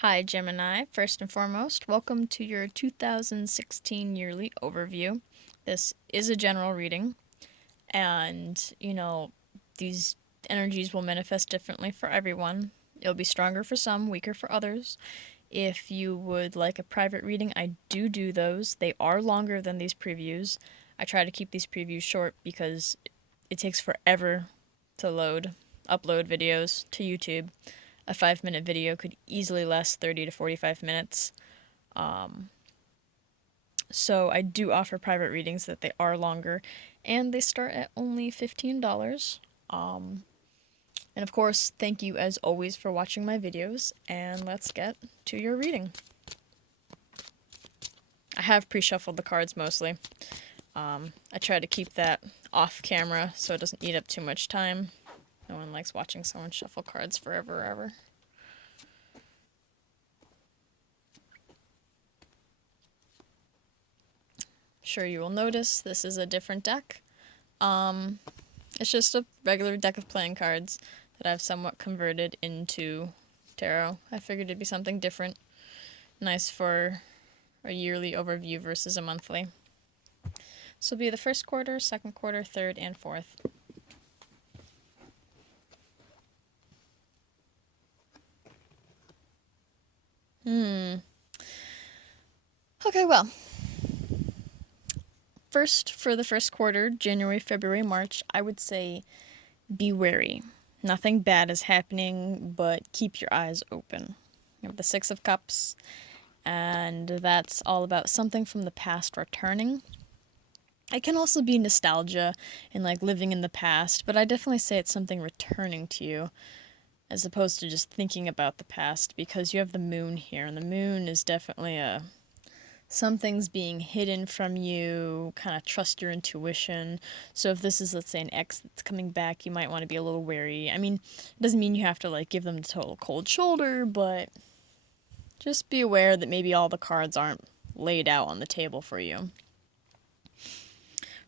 Hi, Gemini. First and foremost, welcome to your 2016 yearly overview. This is a general reading, and these energies will manifest differently for everyone. It'll be stronger for some, weaker for others. If you would like a private reading, I do those. They are longer than these previews. I try to keep these previews short because it takes forever to upload videos to YouTube. A 5-minute video could easily last 30 to 45 minutes. So I do offer private readings that they are longer, and they start at only $15. And of course, thank you as always for watching my videos, and let's get to your reading. I have pre-shuffled the cards mostly. I try to keep that off camera so it doesn't eat up too much time. No one likes watching someone shuffle cards forever, ever. Sure, you will notice this is a different deck. It's just a regular deck of playing cards that I've somewhat converted into tarot. I figured it'd be something different, nice for a yearly overview versus a monthly. So it'll be the first quarter, second quarter, third, and fourth. Okay, well, first, for the first quarter, January, February, March, I would say be wary. Nothing bad is happening, but keep your eyes open. You have the Six of Cups, and that's all about something from the past returning. It can also be nostalgia and like living in the past, but I definitely say it's something returning to you as opposed to just thinking about the past, because you have the moon here, and the moon is definitely something's being hidden from you. Kind of trust your intuition. So if this is, let's say, an ex that's coming back, you might want to be a little wary. I mean, it doesn't mean you have to like give them the total cold shoulder, but just be aware that maybe all the cards aren't laid out on the table for you.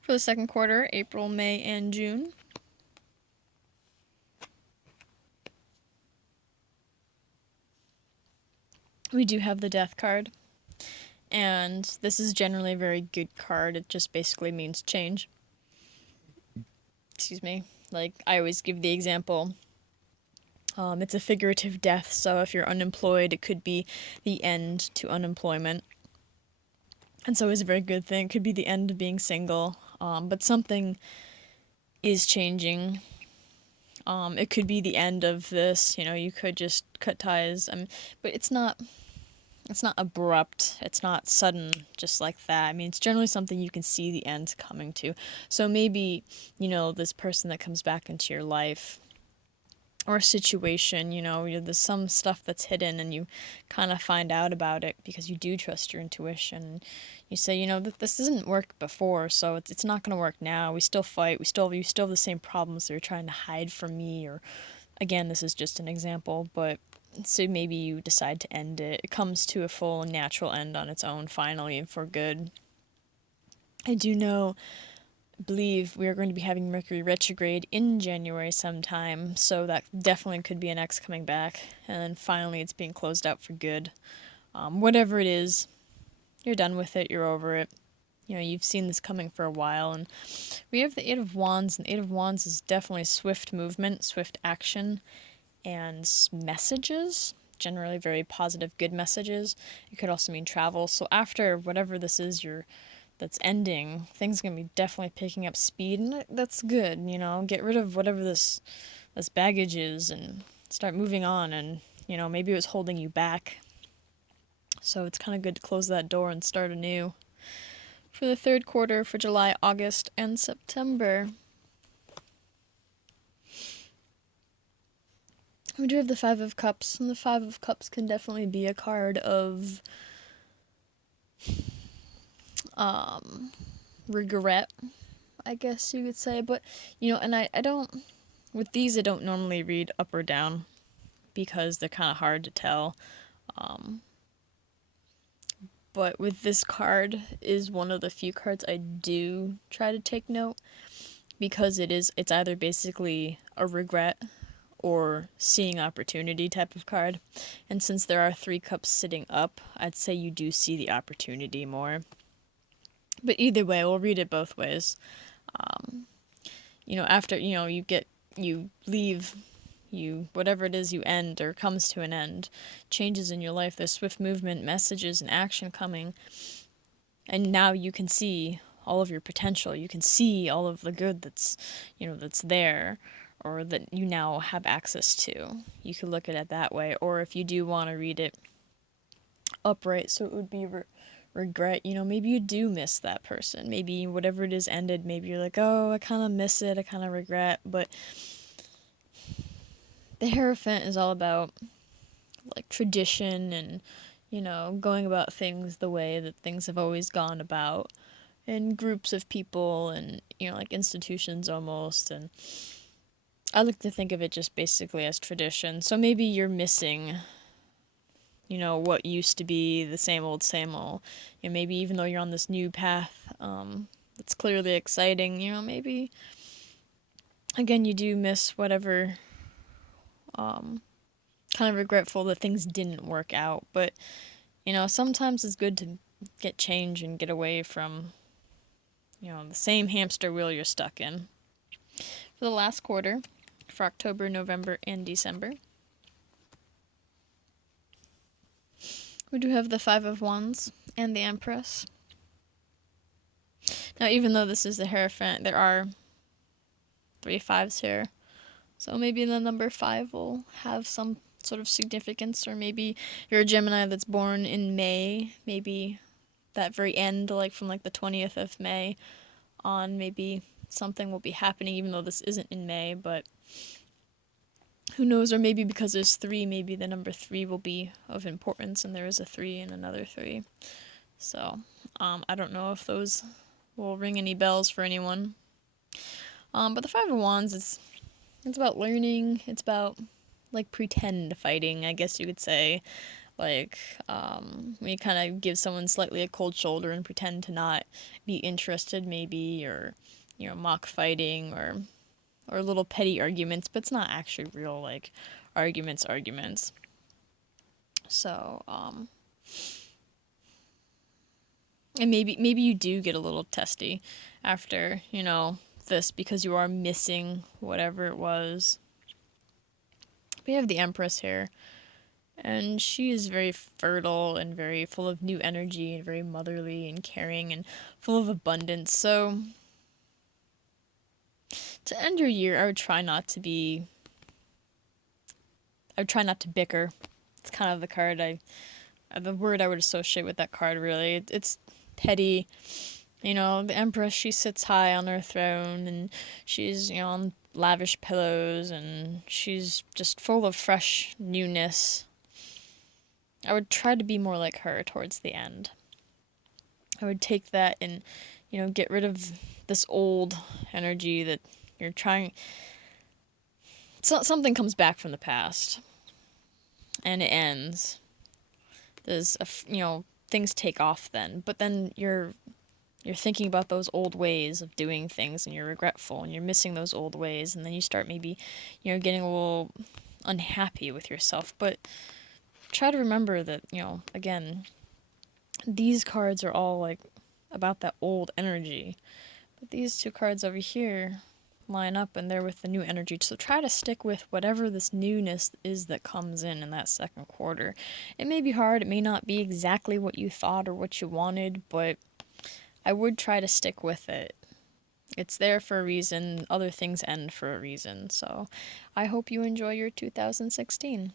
For the second quarter, April, May, and June, we do have the Death card. And this is generally a very good card. It just basically means change. Excuse me. Like, I always give the example. It's a figurative death, so if you're unemployed, it could be the end to unemployment. And so it's a very good thing. It could be the end of being single, but something is changing. It could be the end of this, you could just cut ties. But it's not abrupt. It's not sudden, just like that. I mean, it's generally something you can see the end coming to. So maybe, this person that comes back into your life or a situation, there's some stuff that's hidden and you kind of find out about it because you do trust your intuition. You say, this didn't work before, so it's not going to work now. We still fight. You still have the same problems that you're trying to hide from me. Or, again, this is just an example, but so maybe you decide to end it. It comes to a full natural end on its own, finally, and for good. I believe we are going to be having Mercury retrograde in January sometime, so that definitely could be an X coming back, and then finally it's being closed out for good. Whatever it is, you're done with it, you're over it. You've seen this coming for a while, and we have the Eight of Wands, and the Eight of Wands is definitely swift movement, swift action, and messages, generally very positive, good messages. It could also mean travel. So after whatever this is that's ending, things are going to be definitely picking up speed, and that's good. Get rid of whatever this baggage is and start moving on, and maybe it was holding you back. So it's kind of good to close that door and start anew. For the third quarter, for July, August, and September, we do have the Five of Cups, and the Five of Cups can definitely be a card of regret, I guess you could say. But, and I don't, with these, I don't normally read up or down because they're kind of hard to tell. But with this card is one of the few cards I do try to take note, because it's either basically a regret or seeing opportunity type of card. And since there are 3 cups sitting up, I'd say you do see the opportunity more. But either way, we'll read it both ways. After, you leave, whatever it is you end or comes to an end, changes in your life, there's swift movement, messages, and action coming. And now you can see all of your potential. You can see all of the good that's there, or that you now have access to. You could look at it that way. Or if you do want to read it upright, so it would be regret. Maybe you do miss that person. Maybe whatever it is ended, maybe you're like, oh, I kind of miss it, I kind of regret. But the Hierophant is all about like tradition and going about things the way that things have always gone about, in groups of people and like institutions almost. And I like to think of it just basically as tradition. So maybe you're missing what used to be the same old, same old. Maybe even though you're on this new path, it's clearly exciting, maybe, again, you do miss whatever, kind of regretful that things didn't work out. But, sometimes it's good to get change and get away from, the same hamster wheel you're stuck in. For the last quarter, for October, November, and December, we do have the 5 of Wands and the Empress. Now, even though this is the Hierophant, there are 3 5s here. So maybe the number 5 will have some sort of significance, or maybe you're a Gemini that's born in May, maybe that very end, like from like the 20th of May on, maybe something will be happening, even though this isn't in May, but who knows? Or maybe because there's 3, maybe the number 3 will be of importance, and there is a 3 and another 3. So, I don't know if those will ring any bells for anyone. But the 5 of Wands it's about learning. It's about like pretend fighting, I guess you could say. Like, when you kind of give someone slightly a cold shoulder and pretend to not be interested, maybe, or mock fighting, or little petty arguments, but it's not actually real, like, arguments. So, and maybe you do get a little testy after, this, because you are missing whatever it was. We have the Empress here, and she is very fertile and very full of new energy and very motherly and caring and full of abundance. So, to end your year, I would try not to bicker. It's kind of the word I would associate with that card, really. It's petty. The Empress, she sits high on her throne, and she's, on lavish pillows, and she's just full of fresh newness. I would try to be more like her towards the end. I would take that and, get rid of this old energy that you're trying. Something comes back from the past, and it ends. There's things take off then, but then you're thinking about those old ways of doing things, and you're regretful, and you're missing those old ways, and then you start maybe, getting a little unhappy with yourself. But try to remember that, again, these cards are all like about that old energy, but these 2 cards over here line up, and they're with the new energy. So try to stick with whatever this newness is that comes in that second quarter. It may be hard, it may not be exactly what you thought or what you wanted, but I would try to stick with it. It's there for a reason. Other things end for a reason. So I hope you enjoy your 2016.